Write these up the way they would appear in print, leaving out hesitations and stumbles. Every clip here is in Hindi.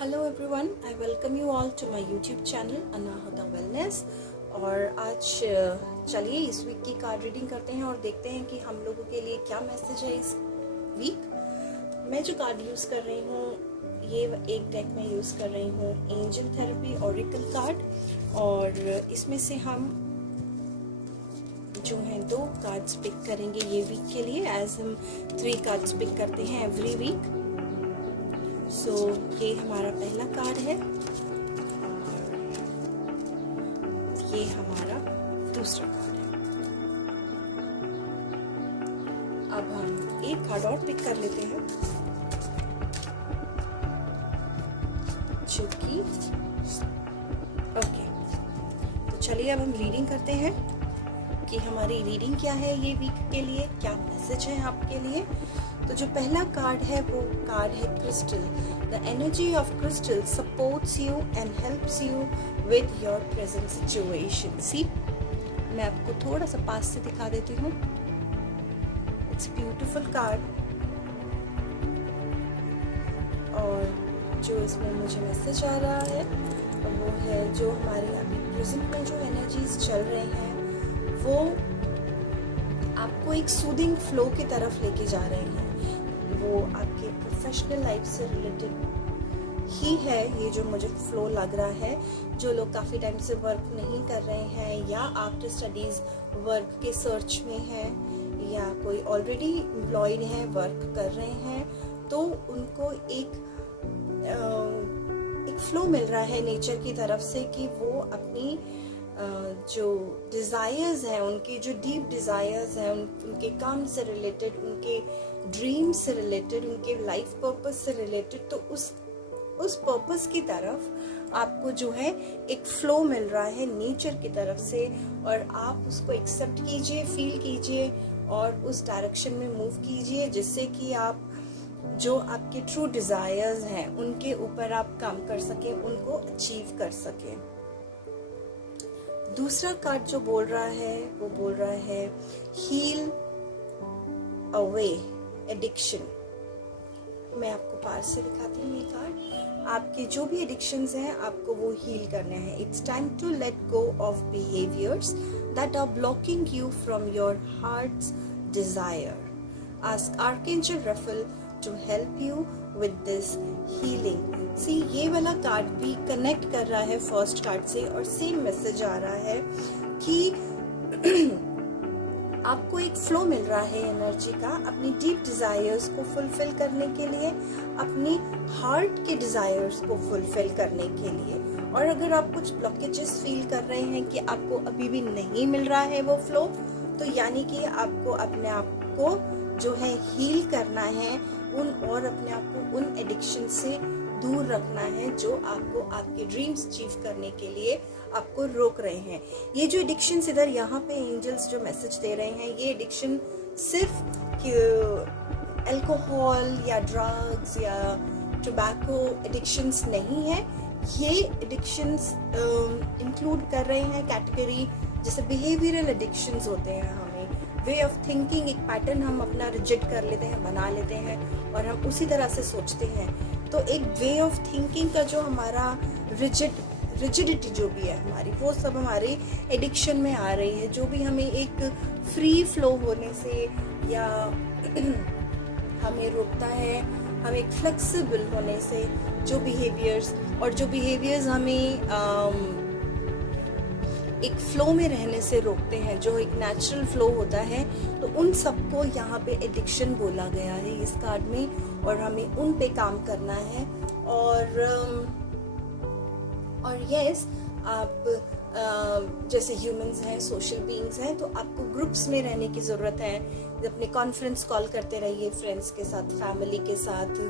Hello everyone, I welcome you all to my YouTube channel Anahata wellness. और आज चलिए इस वीक की कार्ड रीडिंग करते हैं और देखते हैं कि हम लोगों के लिए क्या मैसेज है इस वीक। मैं जो कार्ड यूज़ कर रही हूँ, ये एक डेक में यूज़ कर रही हूँ एंजल थेरेपी ऑरेकल कार्ड, और इसमें से हम जो हैं 2 कार्ड्स पिक करेंगे ये वीक के लिए, एज हम 3 कार्ड्स पिक करते हैं एवरी वीक। सो ये हमारा पहला कार्ड है और ये हमारा दूसरा कार्ड है। अब हम एक कार्ड और पिक कर लेते हैं जो कि ओके। तो चलिए अब हम रीडिंग करते हैं कि हमारी रीडिंग क्या है ये वीक के लिए, क्या मैसेज है आपके लिए। तो जो पहला कार्ड है वो कार्ड है crystal. The energy of crystal supports you and helps you with your present situation. See, मैं आपको थोड़ा सा पास से दिखा देती हूँ। It's beautiful card. और जो इसमें मुझे मैसेज आ रहा है वो है जो हमारे अभी प्रेजेंट में जो एनर्जीज चल रहे हैं वो आपको एक सूदिंग फ्लो की तरफ लेके जा रहे हैं। वो आपके प्रोफेशनल लाइफ से रिलेटेड ही है ये जो मुझे फ्लो लग रहा है। जो लोग काफ़ी टाइम से वर्क नहीं कर रहे हैं या आफ्टर स्टडीज़ वर्क के सर्च में हैं या कोई ऑलरेडी एम्प्लॉयड हैं, वर्क कर रहे हैं, तो उनको एक फ्लो मिल रहा है नेचर की तरफ से कि वो अपनी जो डिज़ायर्स हैं, उनके जो डीप डिज़ायर्स हैं, उनके काम से रिलेटेड, उनके ड्रीम से रिलेटेड, उनके लाइफ पर्पस से रिलेटेड, तो उस पर्पस की तरफ आपको जो है एक फ्लो मिल रहा है नेचर की तरफ से, और आप उसको एक्सेप्ट कीजिए, फील कीजिए और उस डायरेक्शन में मूव कीजिए, जिससे कि आप जो आपके ट्रू डिज़ायर्स हैं उनके ऊपर आप काम कर सकें, उनको अचीव कर सकें। दूसरा कार्ड जो बोल रहा है वो बोल रहा है हील अवे एडिक्शन। मैं आपको पास से दिखाती हूँ ये कार्ड। आपके जो भी एडिक्शंस हैं आपको वो हील करने हैं। It's time to let go of behaviours that are blocking you from your heart's desire. Ask archangel Raphael to help you with this healing. See, ये वाला कार्ड भी कनेक्ट कर रहा है फर्स्ट कार्ड से, और सेम मैसेज आ रहा है कि आपको एक फ्लो मिल रहा है एनर्जी का अपनी डीप डिजायर्स को फुलफिल करने के लिए, अपनी हार्ट के डिजायर्स को फुलफिल करने के लिए। और अगर आप कुछ ब्लॉकेजेस फील कर रहे हैं कि आपको अभी भी नहीं मिल रहा है वो फ्लो, तो यानी कि आपको अपने आप को जो है हील करना है और अपने आप को उन एडिक्शन से दूर रखना है जो आपको आपके ड्रीम्स अचीव करने के लिए आपको रोक रहे हैं। ये जो एडिक्शंस इधर यहाँ पे एंजल्स जो मैसेज दे रहे हैं, ये एडिक्शन सिर्फ अल्कोहल या ड्रग्स या टोबैको एडिक्शंस नहीं है। ये एडिक्शंस इंक्लूड कर रहे हैं कैटेगरी, जैसे बिहेवियरल एडिक्शंस होते हैं। हमें वे ऑफ थिंकिंग, एक पैटर्न हम अपना रिजिड कर लेते हैं, बना लेते हैं और हम उसी तरह से सोचते हैं। तो एक वे ऑफ थिंकिंग का जो हमारा रिजिडिटी जो भी है हमारी, वो सब हमारे एडिक्शन में आ रही है। जो भी हमें एक फ्री फ्लो होने से या हमें रोकता है, हम एक फ्लेक्सिबल होने से, जो बिहेवियर्स हमें एक फ्लो में रहने से रोकते हैं, जो एक नेचुरल फ्लो होता है, तो उन सबको यहाँ पे एडिक्शन बोला गया है इस कार्ड में, और हमें उन पे काम करना है। और यस, आप जैसे ह्यूमंस हैं, सोशल बीइंग्स हैं, तो आपको ग्रुप्स में रहने की ज़रूरत है। अपने कॉन्फ्रेंस कॉल करते रहिए फ्रेंड्स के साथ, फैमिली के साथ,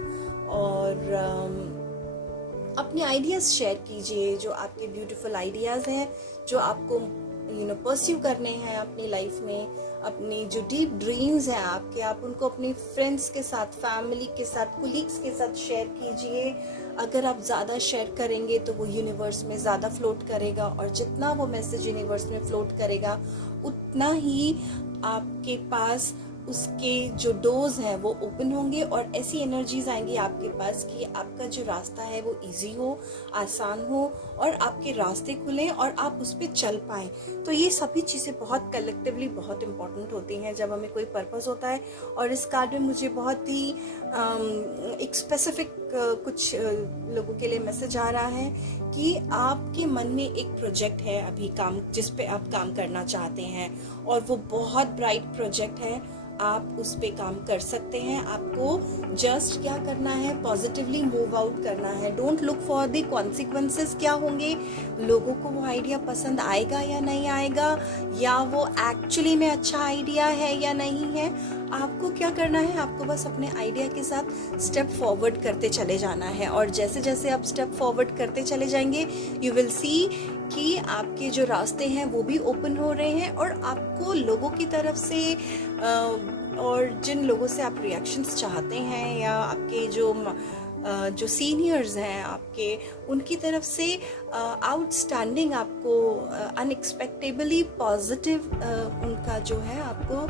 और अपने आइडियाज़ शेयर कीजिए, जो आपके ब्यूटीफुल आइडियाज़ हैं, जो आपको परस्यू करने हैं अपनी लाइफ में, अपनी जो डीप ड्रीम्स हैं आपके, आप उनको अपने फ्रेंड्स के साथ, फैमिली के साथ, कोलीग्स के साथ शेयर कीजिए। अगर आप ज़्यादा शेयर करेंगे तो वो यूनिवर्स में ज़्यादा फ्लोट करेगा, और जितना वो मैसेज यूनिवर्स में फ्लोट करेगा उतना ही आपके पास उसके जो डोर्स हैं वो ओपन होंगे और ऐसी एनर्जीज आएंगी आपके पास कि आपका जो रास्ता है वो इजी हो, आसान हो और आपके रास्ते खुलें और आप उस पर चल पाएं। तो ये सभी चीज़ें बहुत कलेक्टिवली बहुत इंपॉर्टेंट होती हैं जब हमें कोई पर्पस होता है। और इस कार्ड में मुझे बहुत ही एक स्पेसिफिक कुछ लोगों के लिए मैसेज आ रहा है कि आपके मन में एक प्रोजेक्ट है अभी काम, जिस पे आप काम करना चाहते हैं और वो बहुत ब्राइट प्रोजेक्ट है, आप उस पे काम कर सकते हैं। आपको जस्ट क्या करना है, पॉजिटिवली मूव आउट करना है। Don't look for the consequences, क्या होंगे, लोगों को वो आइडिया पसंद आएगा या नहीं आएगा, या वो एक्चुअली में अच्छा आइडिया है या नहीं है। आपको क्या करना है, आपको बस अपने आइडिया के साथ स्टेप फॉरवर्ड करते चले जाना है और जैसे जैसे आप स्टेप फॉरवर्ड करते चले जाएंगे यू विल सी कि आपके जो रास्ते हैं वो भी ओपन हो रहे हैं और आपको लोगों की तरफ से और जिन लोगों से आप रिएक्शंस चाहते हैं या आपके जो सीनियर्स हैं आपके, उनकी तरफ से आउटस्टैंडिंग आपको अनएक्सपेक्टेबली पॉजिटिव उनका जो है आपको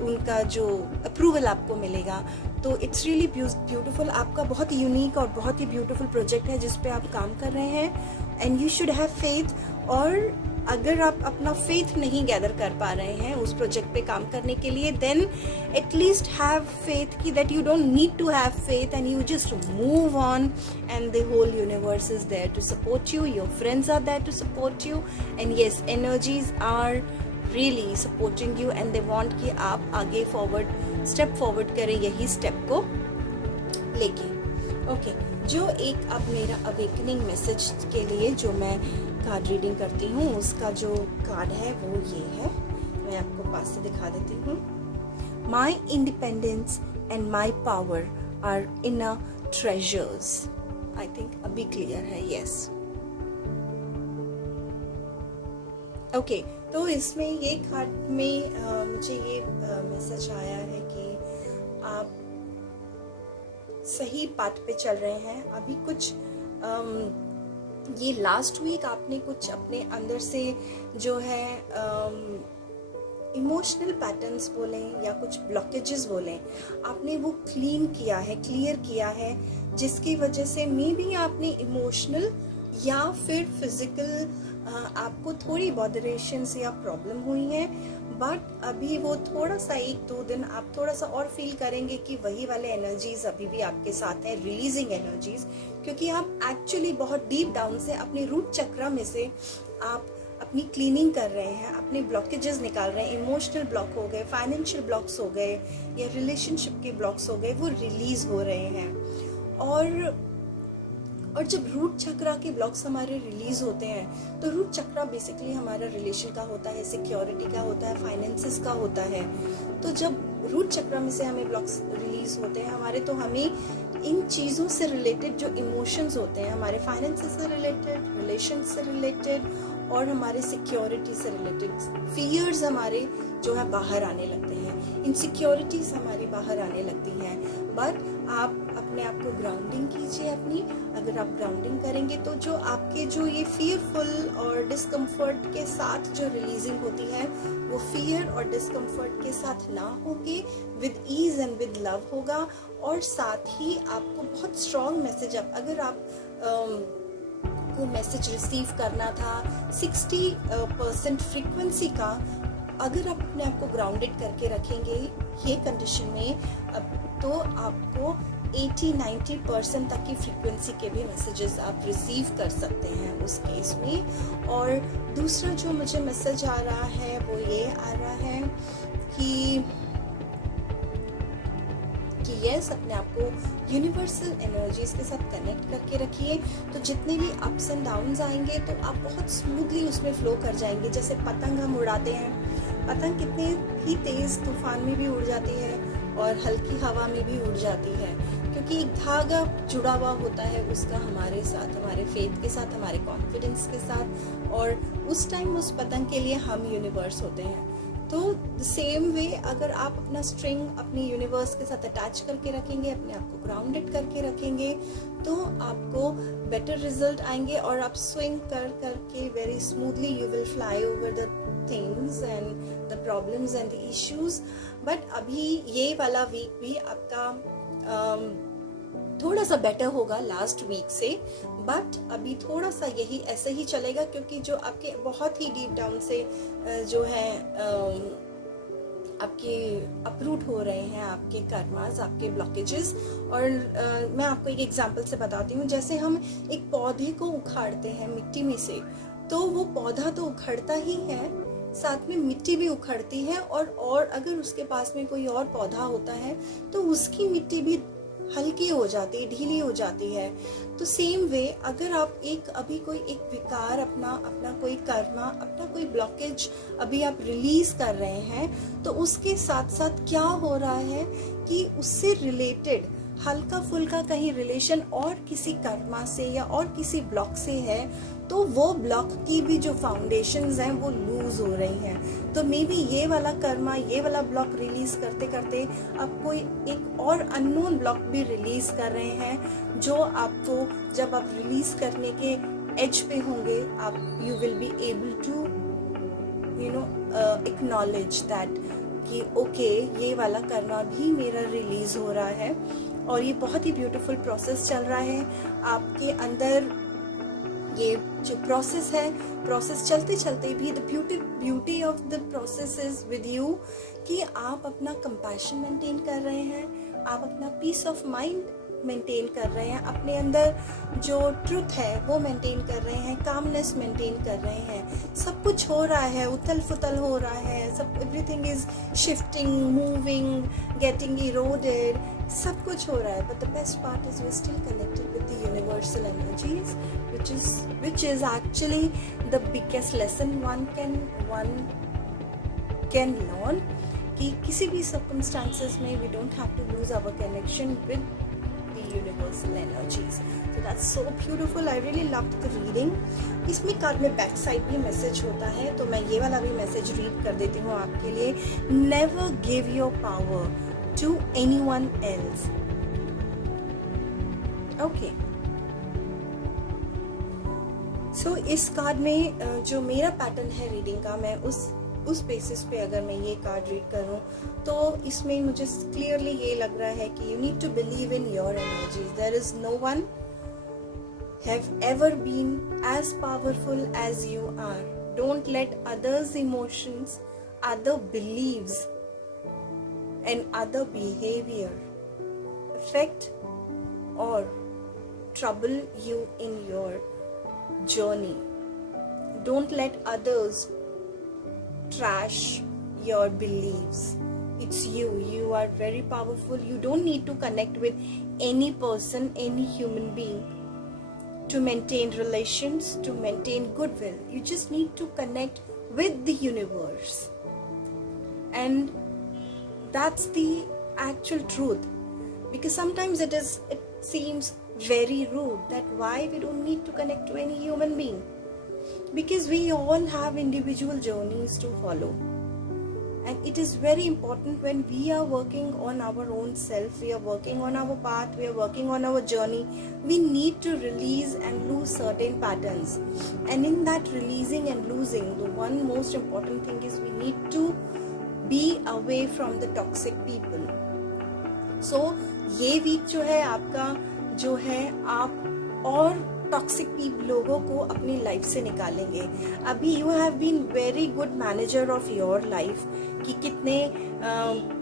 उनका जो अप्रूवल आपको मिलेगा। तो इट्स रियली ब्यूटीफुल। आपका बहुत ही यूनिक और बहुत ही ब्यूटीफुल प्रोजेक्ट है जिस पे आप काम कर रहे हैं and you should have faith. और अगर आप अपना फेथ नहीं गैदर कर पा रहे हैं उस प्रोजेक्ट पे काम करने के लिए, देन एटलीस्ट हैव फेथ कि that you don't need to have faith and you just move on and the whole universe is there to support you, your friends are there to support you and yes, energies are really supporting you and they want कि आप आगे स्टेप फॉरवर्ड करें यही स्टेप को लेके। ओके, जो एक अब मेरा अवेकनिंग मैसेज के लिए जो मैं कार्ड रीडिंग करती हूँ उसका जो कार्ड है वो ये है, मैं आपको पास से दिखा देती हूँ। My independence and my power are inner treasures. I think अभी क्लियर है, यस। ओके, तो इसमें ये कार्ड में मुझे ये मैसेज आया है कि आप सही पाथ पे चल रहे हैं। अभी कुछ ये लास्ट वीक आपने कुछ अपने अंदर से जो है इमोशनल पैटर्न्स बोलें या कुछ ब्लॉकेजेस बोलें, आपने वो क्लियर किया है जिसकी वजह से मे बी आपने इमोशनल या फिर फिजिकल आपको थोड़ी बॉदरेशंस या प्रॉब्लम हुई है। बट अभी वो थोड़ा सा 1-2 दिन आप थोड़ा सा और फील करेंगे कि वही वाले एनर्जीज अभी भी आपके साथ है, रिलीजिंग एनर्जीज, क्योंकि आप एक्चुअली बहुत डीप डाउन से अपने रूट चक्र में से आप अपनी क्लीनिंग कर रहे हैं, अपने ब्लॉकेजेस निकाल रहे हैं। इमोशनल ब्लॉक हो गए, फाइनेंशियल ब्लॉक्स हो गए या रिलेशनशिप के ब्लॉक्स हो गए, वो रिलीज हो रहे हैं। और जब रूट चक्रा के ब्लॉक्स हमारे रिलीज होते हैं तो रूट चक्रा बेसिकली हमारा रिलेशन का होता है, सिक्योरिटी का होता है, फाइनेंसेस का होता है। तो जब रूट चक्रा में से हमें ब्लॉक्स रिलीज होते हैं हमारे, तो हमें इन चीज़ों से रिलेटेड जो इमोशंस होते हैं, हमारे फाइनेंसेस से रिलेटेड, रिलेशन से रिलेटेड और हमारे सिक्योरिटी से रिलेटेड फियर्स हमारे जो है बाहर आने लगते हैं, इनसिक्योरिटीज हमारी बाहर आने लगती हैं। बट आप अपने आप को ग्राउंडिंग कीजिए अपनी। अगर आप ग्राउंडिंग करेंगे तो जो आपके जो ये फियरफुल और डिस्कम्फर्ट के साथ जो रिलीजिंग होती है वो फियर और डिस्कम्फर्ट के साथ ना होके with ease and with love होगा। और साथ ही आपको बहुत स्ट्रॉन्ग मैसेज, अगर आप को मैसेज रिसीव करना था 60% फ्रीक्वेंसी का, अगर आप अपने आप को ग्राउंडेड करके रखेंगे ये कंडीशन में, तो आपको 80-90% तक की फ्रीक्वेंसी के भी मैसेजेस आप रिसीव कर सकते हैं उस केस में। और दूसरा जो मुझे मैसेज आ रहा है वो ये आ रहा है कि यस, अपने आप को यूनिवर्सल एनर्जीज के साथ कनेक्ट करके रखिए। तो जितने भी अप्स एंड डाउन्स आएंगे तो आप बहुत स्मूथली उसमें फ्लो कर जाएंगे। जैसे पतंग हम उड़ाते हैं, पतंग कितने ही तेज तूफान में भी उड़ जाती है और हल्की हवा में भी उड़ जाती है, क्योंकि एक धागा जुड़ा हुआ होता है उसका हमारे साथ, हमारे फेथ के साथ, हमारे कॉन्फिडेंस के साथ। और उस टाइम उस पतंग के लिए हम यूनिवर्स होते हैं। तो द सेम वे अगर आप अपना स्ट्रिंग अपनी यूनिवर्स के साथ अटैच करके रखेंगे, अपने आप को ग्राउंडेड करके रखेंगे, तो आपको बेटर रिजल्ट आएंगे और आप स्विंग करके very smoothly you will fly over the things and the problems and the issues, but अभी ये वाला वीक भी आपका थोड़ा सा बेटर होगा लास्ट वीक से, बट अभी थोड़ा सा यही ऐसे ही चलेगा, क्योंकि जो आपके बहुत ही डीप डाउन से जो है आपके अपरूट हो रहे हैं आपके कर्मास, आपके ब्लॉकेजेस। और मैं आपको एक एग्जांपल से बताती हूँ। जैसे हम एक पौधे को उखाड़ते हैं मिट्टी में से, तो वो पौधा तो उखड़ता ही है, साथ में मिट्टी भी उखड़ती है, और अगर उसके पास में कोई और पौधा होता है तो उसकी मिट्टी भी हल्की हो जाती है, ढीली हो जाती है। तो सेम वे अगर आप अभी कोई एक विकार अपना कोई कर्मा, अपना कोई ब्लॉकेज अभी आप रिलीज कर रहे हैं, तो उसके साथ साथ क्या हो रहा है कि उससे रिलेटेड हल्का फुल्का कहीं रिलेशन और किसी कर्मा से या और किसी ब्लॉक से है, तो वो ब्लॉक की भी जो फाउंडेशंस हैं वो लूज हो रही हैं। तो मे बी ये वाला कर्मा, ये वाला ब्लॉक रिलीज करते करते आप कोई एक और अननोन ब्लॉक भी रिलीज कर रहे हैं, जो आपको जब आप रिलीज करने के एज पे होंगे, आप you will be able to acknowledge that कि ओके ये वाला कर्मा भी मेरा रिलीज हो रहा है। और ये बहुत ही ब्यूटीफुल प्रोसेस चल रहा है आपके अंदर। ये जो प्रोसेस है, प्रोसेस चलते चलते भी the beauty of the process is with you, कि आप अपना कंपैशन मेंटेन कर रहे हैं, आप अपना पीस ऑफ माइंड मेंटेन कर रहे हैं, अपने अंदर जो ट्रुथ है वो मेंटेन कर रहे हैं, कामनेस मेंटेन कर रहे हैं। सब कुछ हो रहा है, उथल फुथल हो रहा है, सब everything is shifting, moving, getting eroded, सब कुछ हो रहा है। But the best part is we still connected with the universal energies, which is actually the biggest lesson one can learn, कि किसी भी circumstances में we don't have to lose our connection with the universal energies. So that's so beautiful. I really loved the reading. इसमें कार्ड में बैक साइड भी मैसेज होता है, तो मैं ये वाला भी मैसेज रीड कर देती हूँ आपके लिए। Never give your power to anyone else. Okay. सो इस कार्ड में जो मेरा पैटर्न है रीडिंग का, मैं उस बेसिस पे अगर मैं ये कार्ड रीड करूं, तो इसमें मुझे क्लियरली ये लग रहा है कि you need to believe in your energies. There is no one have ever been as powerful as you are. Don't let others emotions, other beliefs and other behaviour affect और trouble you in your journey. Don't let others trash your beliefs. It's you. You are very powerful. You don't need to connect with any person, any human being to maintain relations, to maintain goodwill. You just need to connect with the universe. And that's the actual truth. Because sometimes it seems very rude that why we don't need to connect to any human being, because we all have individual journeys to follow, and it is very important when we are working on our own self, we are working on our path, we are working on our journey, we need to release and lose certain patterns. And in that releasing and losing, the one most important thing is we need to be away from the toxic people. So ये वीक जो है आपका जो है, आप और टॉक्सिक लोगों को अपनी लाइफ से निकालेंगे। अभी you have been very good manager of your life, कि कितने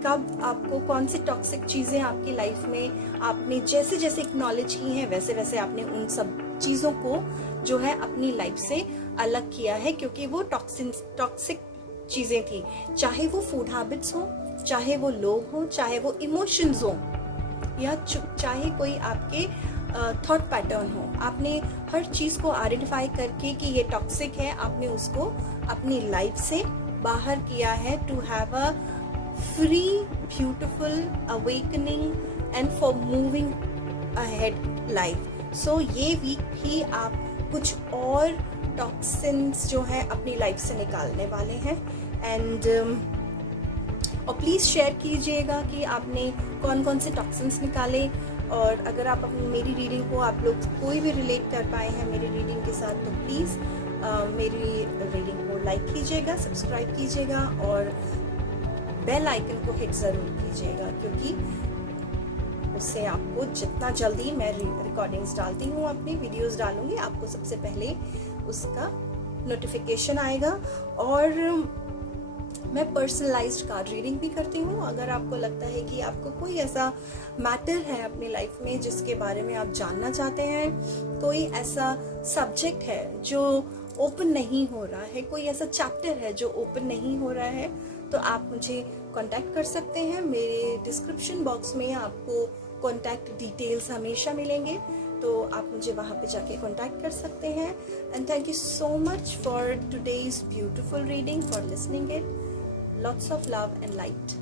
कब आपको कौन सी टॉक्सिक चीज़ें आपकी लाइफ में आपने जैसे जैसे एक्नॉलेज की हैं, वैसे वैसे आपने उन सब चीज़ों को जो है अपनी लाइफ से अलग किया है, क्योंकि वो टॉक्सिक चीज़ें थी। चाहे वो फूड हैबिट्स हो, चाहे वो लोग हों, चाहे वो इमोशंस हों, या चाहे कोई आपके थॉट पैटर्न हो, आपने हर चीज़ को आइडेंटिफाई करके कि ये टॉक्सिक है, आपने उसको अपनी लाइफ से बाहर किया है, to have a free beautiful awakening and for moving ahead life. So ये वीक भी आप कुछ और टॉक्सिन्स जो है अपनी लाइफ से निकालने वाले हैं। एंड और प्लीज़ शेयर कीजिएगा कि आपने कौन कौन से टॉक्सिन्स निकाले, और अगर आप मेरी रीडिंग को आप लोग कोई भी रिलेट कर पाए हैं मेरी रीडिंग के साथ, तो प्लीज़ मेरी रीडिंग को लाइक कीजिएगा, सब्सक्राइब कीजिएगा और बेल आइकन को हिट ज़रूर कीजिएगा, क्योंकि उससे आपको जितना जल्दी मैं रिकॉर्डिंग्स डालती हूँ, अपनी वीडियोस डालूंगी, आपको सबसे पहले उसका नोटिफिकेशन आएगा। और मैं पर्सनलाइज्ड कार्ड रीडिंग भी करती हूँ। अगर आपको लगता है कि आपको कोई ऐसा मैटर है अपनी लाइफ में जिसके बारे में आप जानना चाहते हैं, कोई ऐसा सब्जेक्ट है जो ओपन नहीं हो रहा है, कोई ऐसा चैप्टर है जो ओपन नहीं हो रहा है, तो आप मुझे कांटेक्ट कर सकते हैं। मेरे डिस्क्रिप्शन बॉक्स में आपको कांटेक्ट डिटेल्स हमेशा मिलेंगे, तो आप मुझे वहाँ पे जाके कांटेक्ट कर सकते हैं। And thank you so much for today's beautiful reading, for listening it. Lots of love and light.